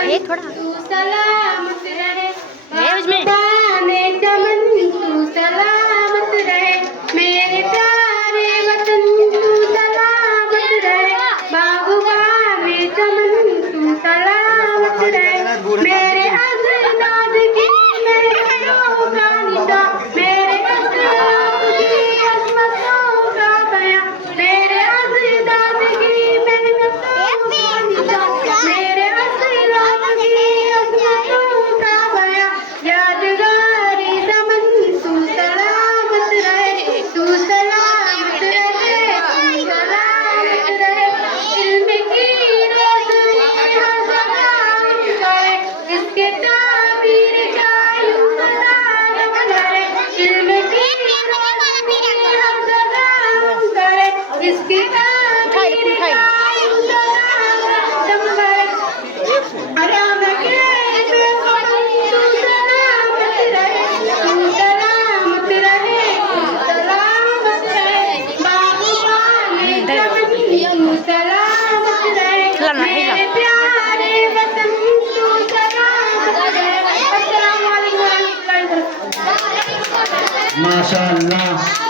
वतन ये थोड़ा तू सलामत रहे, ये उसमें बागबाने चमन तू सलामत रहे, मेरे प्यारे वतन तू सलामत रहे, बागबाने चमन तू सलामत रहे, मेरे अजदाद की मेहनतों का निशा, मेरे अजदाद की अजमतों का बयां, मेरे अजदाद की मेहनतों का निशा, मेरे अजदाद की अजमतों का बयां, यादगारी दमन तू सलामत रहे, तू सलामत रहे, तू सलामत रहे, इल्म की रोशनी हज़ारों करे, इसके ताबीर का यूं सलाम करे, इल्म की रोशनी हज़ारों करे, इसके ताबीर का यूं सलाम करे, आराम के बेखबर तू सलामत रहे, तू सलामत रहे, तू सलामत रहे, बागबाने चमन तू सलामत रहे, मेरे प्यारे वतन तू सलामत रहे। अस्सलाम वालेकुम। माशाअल्लाह।